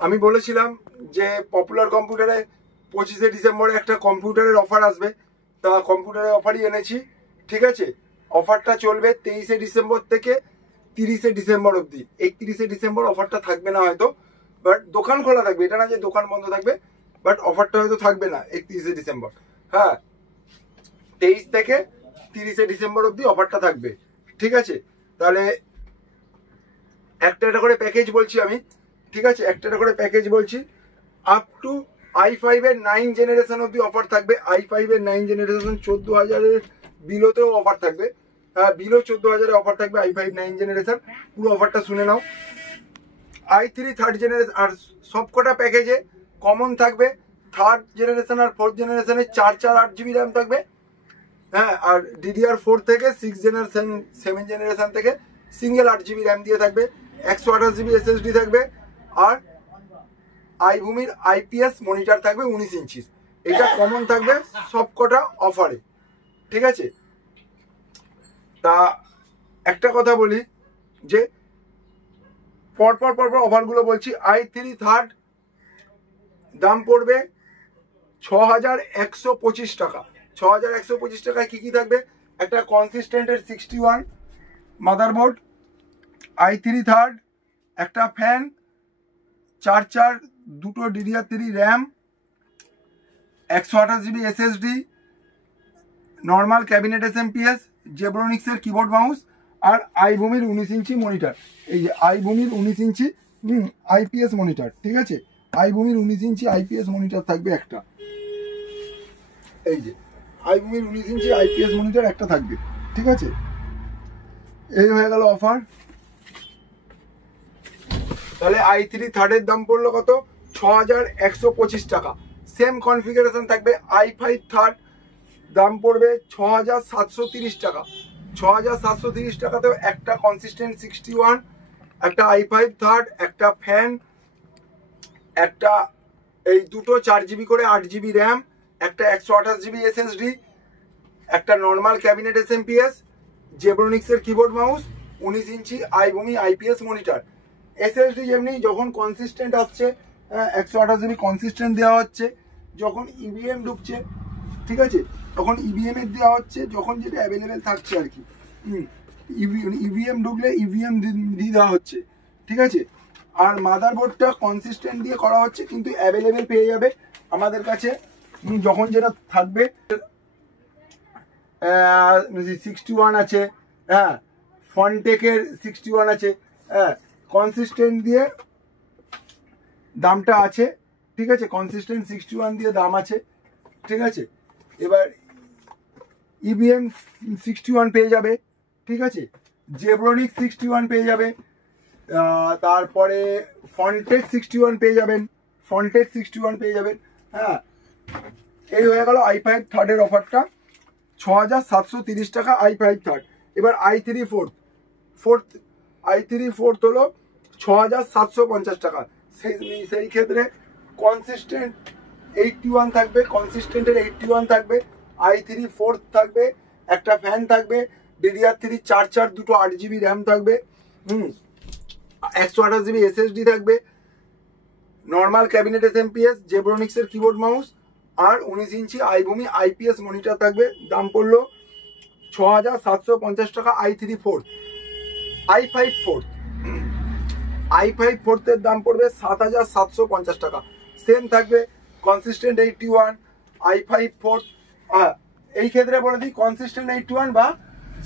আমি বলেছিলাম যে পপুলার কম্পিউটারে 25শে ডিসেম্বরে একটা কম্পিউটারের অফার আসবে, তা কম্পিউটারের অফারই এনেছি। ঠিক আছে, অফারটা চলবে 23শে ডিসেম্বর থেকে 30শে ডিসেম্বর অবধি। 31শে ডিসেম্বর অফারটা থাকবে না হয়তো, বাট দোকান খোলা থাকবে, এটা না যে দোকান বন্ধ থাকবে, বাট অফারটা হয়তো থাকবে না 31শে ডিসেম্বর। হ্যাঁ, 23 থেকে 30শে ডিসেম্বর অবধি অফারটা থাকবে। ঠিক আছে, তাহলে একটা একটা করে প্যাকেজ বলছি আমি। ঠিক আছে, একটা একটা করে প্যাকেজ বলছি। আপ টু i5 এর 9 জেনারেশন অবধি অফার থাকবে। i5 এর 9 জেনারেশন 14,000-এর বিলোতেও অফার থাকবে। বিলো 14,000-এ অফার থাকবে i5 9 জেনারেশন। পুরো অফারটা শুনে নাও। i3 থার্ড জেনারেশন, আর সবকটা প্যাকেজে কমন থাকবে থার্ড জেনারেশন আর ফোর্থ জেনারেশনে 448 GB র্যাম থাকবে। হ্যাঁ, আর DDR4 থেকে 6 জেনারেশন 7 জেনারেশন থেকে সিঙ্গেল 8 GB র্যাম দিয়ে থাকবে। 128 GB SSD থাকবে। আর আইভূমির IPS মনিটর থাকবে 19 ইঞ্চি। এটা কমন থাকবে সবকটা অফারে। ঠিক আছে, তা একটা কথা বলি যে পরপর অফারগুলো বলছি। i3 থার্ড দাম পড়বে 6,125 টাকা। 6,125 টাকায় কি থাকবে? একটা কনসিস্টেন্টের 61 মাদারবোর্ড, i3 থার্ড, একটা ফ্যান, 4 দুটো DDR3 RAM, 128 GB SSD, normal cabinet SMPS, জেব্রনিক্সের কিবোর্ড মাউস, আর আইভূমির 19 ইঞ্চি মনিটর। এই যে আইভূমির 19 ইঞ্চি IPS মনিটর। ঠিক আছে, আইভূমির 19 ইঞ্চি IPS মনিটর থাকবে একটা। এই যে আইভূমির 19 ইঞ্চি IPS মনিটর একটা থাকবে। ঠিক আছে, এই হয়ে গেল অফার। তাহলে i3 থার্ডের দাম পড়লো কত? 6,125 টাকা। সেম কনফিগারেশন থাকবে। i5 থার্ড দাম পড়বে 6,730 টাকা। 6,730 টাকাতেও একটা কনসিস্টেন্ট 61, একটা i5 থার্ড, একটা ফ্যান, একটা এই দুটো 4 GB করে 8 GB র্যাম, একটা 128 GB SSD, একটা নর্মাল ক্যাবিনেট SMPS, জেব্রনিক্সের কিবোর্ড মাউস, 19 ইঞ্চি আইভূমি IPS মনিটর। SSD যেমনি যখন কনসিস্টেন্ট আসছে 128 GB কনসিস্টেন্ট দেওয়া হচ্ছে, যখন EVM ঢুকছে, ঠিক আছে, তখন EVM এর দেওয়া হচ্ছে, যখন যেটা অ্যাভেলেবেল থাকছে আর কি। EVM ঢুকলে EVM দিয়ে দেওয়া হচ্ছে। ঠিক আছে, আর মাদারবোর্ডটা কনসিস্টেন্ট দিয়ে করা হচ্ছে, কিন্তু অ্যাভেলেবেল পেয়ে যাবে আমাদের কাছে যখন যেটা থাকবে। 61 আছে, হ্যাঁ, ফনটেকের 61 আছে, হ্যাঁ, কনসিস্টেন্ট দিয়ে দামটা আছে। ঠিক আছে, কনসিস্টেন্ট 61 দিয়ে দাম আছে। ঠিক আছে, এবার EVM 61 পেয়ে যাবে। ঠিক আছে, জেব্রনিক্স 61 পেয়ে যাবে, তারপরে ফনটেক 61 পেয়ে যাবেন, ফনটেক 61 পেয়ে যাবেন। হ্যাঁ, এই হয়ে গেল i5 থার্ডের অফারটা। 6,730 টাকা i5 থার্ড। এবার i3 ফোর্থ হলো 6,750 টাকা। সেই ক্ষেত্রে কনসিস্টেন্ট 81 থাকবে, কনসিস্টেন্টের 81 থাকবে, i3 ফোর্থ থাকবে, একটা ফ্যান থাকবে, DDR3 4 দুটো 8 GB র্যাম থাকবে, 128 GB SSD থাকবে, নর্মাল ক্যাবিনেট SMPS, জেব্রনিক্সের কিবোর্ড মাউস, আর 19 ইঞ্চি আইভূমি IPS মনিটর থাকবে। দাম পড়লো 6,750 টাকা i3 ফোর্থ। i5 ফোর্থের দাম পড়বে 7,750 টাকা। সেম থাকবে, কনসিস্টেন্ট 81, i5 ফোর্থ। এই ক্ষেত্রে বলে দিই কনসিস্টেন্ট 81 বা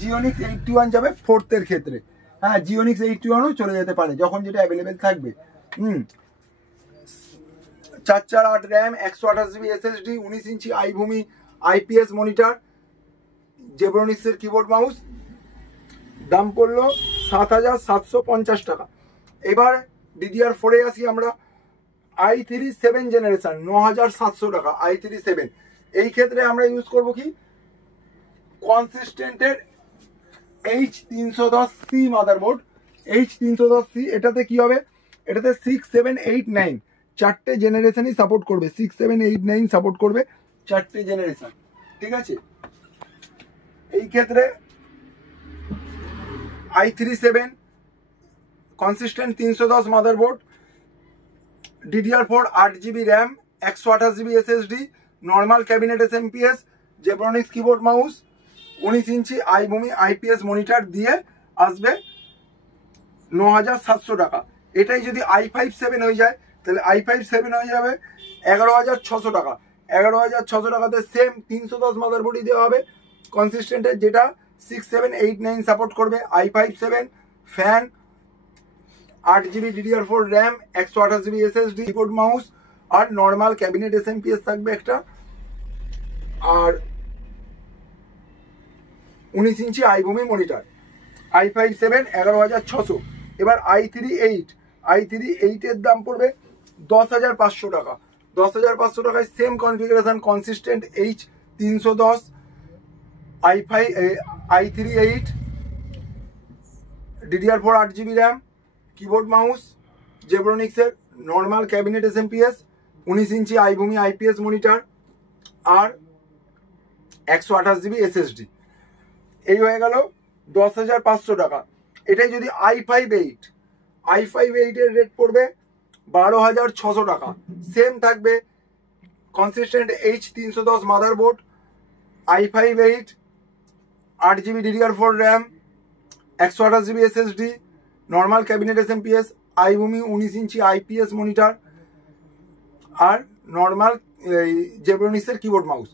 জিওনিক্স 81 যাবে ফোর্থের ক্ষেত্রে। হ্যাঁ, জিওনিক্স 81ও চলে যেতে পারে যখন যেটা অ্যাভেলেবেল থাকবে। 4 র্যাম, 128 GB SSD, 19 ইঞ্চি আইভূমি IPS মনিটর, জেব্রনিক্সের কিবোর্ড মাউস। দাম পড়লো 7,750 টাকা। এবার DDR4 আসি আমরা। i3 7 জেনারেশন 9,700 টাকা। i3 7 এই ক্ষেত্রে আমরা ইউজ করব কি কনসিস্টেন্টের H310C মাদারবোর্ড। H310C এটাতে কি হবে? এটাতে 6, 7, 8, 9 চারটে জেনারেশনই সাপোর্ট করবে। 6, 7, 8, 9 সাপোর্ট করবে চারটে জেনারেশন। ঠিক আছে, এই ক্ষেত্রে i3 7 Consistent 310 motherboard, DDR4 8GB RAM 128GB SSD, normal cabinet SMPS, Zebronics keyboard mouse, 19 inch আইবুমি IPS মনিটর দিয়ে আসবে ৯,৭০০ টাকা। এটাই যদি i5 7 হয়ে যায় তাহলে i5 7 হয়ে যাবে 11,৬০০ টাকা। 11,৬০০ টাকাতে সেম 310 মাদারবোর্ডই দেওয়া হবে কনসিস্টেন্টের, যেটা 6, 7, 8, 9 সাপোর্ট করবে। i5 7 fan, 8GB DDR4 RAM, 128GB SSD, keyboard mouse আর নর্মাল ক্যাবিনেট SMPS থাকবে একটা, আর 19 ইঞ্চি আইবুমি মনিটর। i5 7 11,৬০০। এবার i3 8 এর দাম পড়বে 10,৫০০ টাকা। 10,৫০০ টাকায় same configuration Consistent H310, i3 8 DDR4 8GB RAM, keyboard mouse জেব্রনিক্সের, নর্মাল ক্যাবিনেট SMPS, 19 ইঞ্চি আইবুমি IPS মনিটর আর 128GB SSD। এই হয়ে গেল 10,৫০০ টাকা। এটাই যদি i5 8 এর রেট পড়বে 12,৬০০ টাকা। সেম থাকবে consistent H310 motherboard, i5 8 8GB DDR4 RAM, 128GB SSD, normal cabinet SMPS, আইবুমি 19 ইঞ্চি IPS মনিটর আর নর্মাল জেব্রনিক্সের কিবোর্ড মাউস।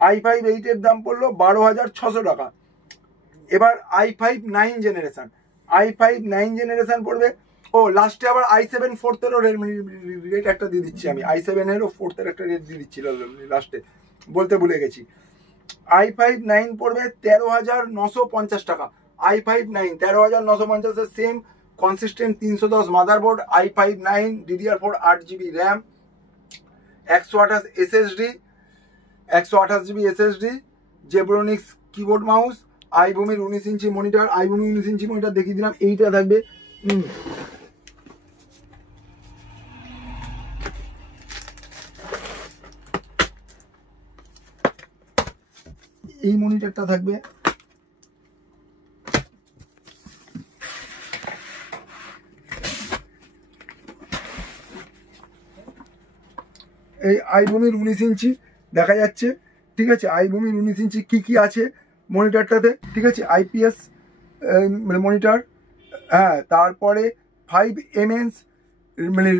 i5 8 এর দাম পড়লো 12,৬০০ টাকা। এবার i5 9 জেনারেশন, i5 9 জেনারেশন পড়বে, ও লাস্টে আবার i7 4th এরও রেট একটা দিয়ে দিচ্ছি আমি, i7 এরও 4th এর একটা রেট দিয়ে দিচ্ছি লাস্টে, বলতে ভুলে গেছি। i5 9 পড়বে 13,950 টাকা। i5 9 13,950 এর same Consistent 310 motherboard, i5 9 DDR4 8GB RAM, 128GB SSD, Zebronics keyboard mouse, আইবুমির 19 ইঞ্চি মনিটর। আইবুমি 19 ইঞ্চি মনিটর দেখিয়ে দিলাম, এইটা থাকবে। এই মনিটরটা থাকবে এই আইবুমির 19 ইঞ্চি দেখা যাচ্ছে, ঠিক আছে। আইবুমির 19 ইঞ্চি কি আছে মনিটরটাতে, ঠিক আছে। IPS মনিটর, হ্যাঁ, তারপরে 5 mAh মানে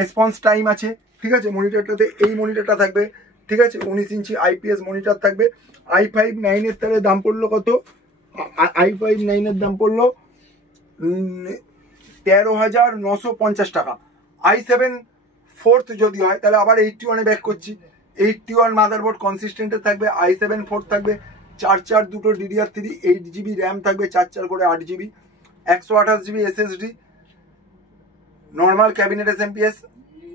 রেসপন্স টাইম আছে, ঠিক আছে মনিটরটাতে। এই মনিটরটা থাকবে, ঠিক আছে। 19 ইঞ্চি IPS মনিটর থাকবে। i5 9 এর তাহলে দাম পড়লো কত? i5 9 এর দাম পড়লো 13,950 টাকা। i7 4th যদি হয় তাহলে আবার 81 ব্যাক করছি। 81 মাদারবোর্ড কনসিস্টেন্টে থাকবে, i7 4th থাকবে, 4 দুটো DDR3, 8GB র্যাম থাকবে, 4 করে 8GB, 128GB SSD, normal cabinet SMPS,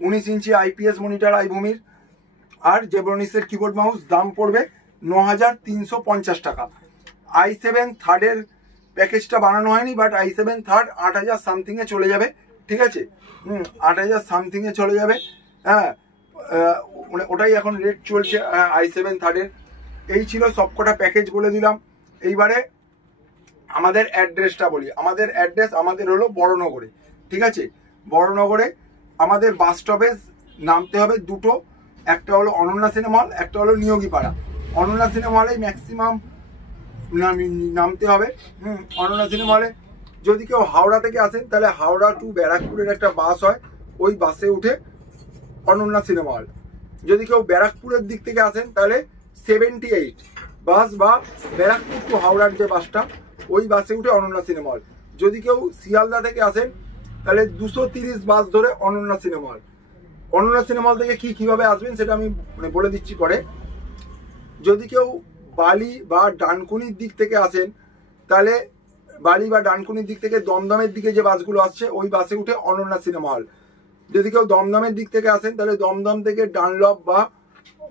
19 ইঞ্চি IPS মনিটর আইবুমির আর জেব্রনিক্সের কিবোর্ড মাউস। দাম পড়বে 9,350 টাকা। i7 3rd এর প্যাকেজটা বানানো হয়নি, বাট i7 3rd 8,000 সামথিংয়ে চলে যাবে, ঠিক আছে। 8,000 সামথিংয়ে চলে যাবে, হ্যাঁ। ওটাই এখন রেট চলছে i7 3rd এর। এই ছিল সবকটা প্যাকেজ বলে দিলাম। এইবারে আমাদের অ্যাড্রেসটা বলি। আমাদের অ্যাড্রেস আমাদের হলো বড়নগরে, ঠিক আছে। বড়নগরে আমাদের বাস স্টপেজ নামতে হবে দুটো, একটা হলো অনন্যা সিনেমা হল, একটা হলো নিয়োগীপাড়া। অনন্যা সিনেমা হলেই ম্যাক্সিমাম নামতে হবে। অনন্যা সিনেমা হলে যদি কেউ হাওড়া থেকে আসেন তাহলে হাওড়া টু ব্যারাকপুরের একটা বাস হয়, ওই বাসে উঠে অনন্যা সিনেমা হল। যদি কেউ ব্যারাকপুরের দিক থেকে আসেন তাহলে 78 বাস বা ব্যারাকপুর টু হাওড়ার যে বাসটা, ওই বাসে উঠে অনন্যা সিনেমা হল। যদি কেউ শিয়ালদা থেকে আসেন তাহলে 230 বাস ধরে Ananya cinema hall. Ananya cinema hall থেকে কিভাবে আসবেন সেটা আমি বলে দিচ্ছি পরে। যদি কেউ বালি বা ডানকুনির দিক থেকে আসেন তাহলে বালি বা ডানকুনির দিক থেকে দমদমের দিকে যে বাসগুলো আসছে ওই বাসে উঠে অনন্যা সিনেমা হল। যদি কেউ দমদমের দিক থেকে আসেন তাহলে দমদম থেকে ডানলপ বা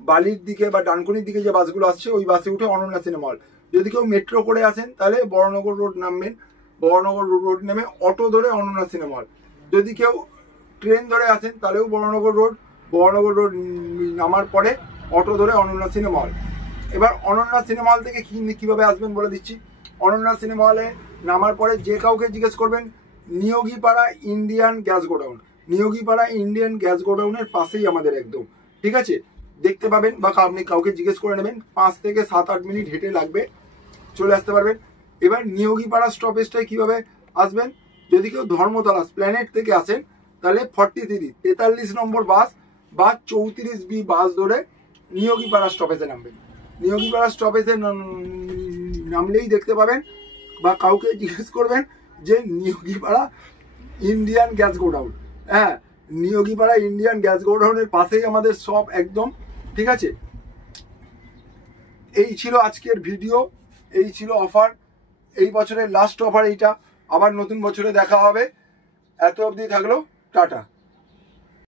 বালির দিকে বা ডানকুনির দিকে যে বাসগুলো আসছে ওই বাসে উঠে অনন্যা সিনেমা হল। যদি কেউ মেট্রো করে আসেন তাহলে বড়নগর রোড নামবেন, বড়নগর রোড নেমে অটো ধরে অনন্যা সিনেমা হল। যদি কেউ ট্রেন ধরে আসেন তাহলেও বড়নগর রোড নামার পরে অটো ধরে অনন্যা সিনেমা হল। এবার অনন্যা সিনেমা হল থেকে কিভাবে আসবেন বলে দিচ্ছি। অনন্যা সিনেমা হলে নামার পরে যে কাউকে জিজ্ঞেস করবেন Neogipara Indian gas godown, Neogipara Indian gas গোডাউনের পাশেই আমাদের একদম, ঠিক আছে? দেখতে পাবেন বা আপনি কাউকে জিজ্ঞেস করে নেবেন, 5 থেকে 7-8 মিনিট হেঁটে লাগবে, চলে আসতে পারবেন। এবার নিয়োগীপাড়া স্টপেজটায় কিভাবে আসবেন? যদি কেউ ধর্মতলা প্ল্যানেট থেকে আসেন তাহলে 43 নম্বর বাস বা 34B বাস ধরে নিয়োগীপাড়া স্টপেজে নামবেন। নিয়োগীপাড়া স্টপেজে নামলেই দেখতে পাবেন বা কাউকে জিজ্ঞেস করবেন যে নিয়োগীপাড়া ইন্ডিয়ান গ্যাস গোডাউন। হ্যাঁ, নিয়োগীপাড়া ইন্ডিয়ান গ্যাস গোডাউনের পাশেই আমাদের সব একদম, ঠিক আছে? এই ছিল আজকের ভিডিও, এই ছিল অফার, এই বছরের লাস্ট অফার এইটা। আবার নতুন বছরে দেখা হবে। এত অবধি থাকলো, টাটা।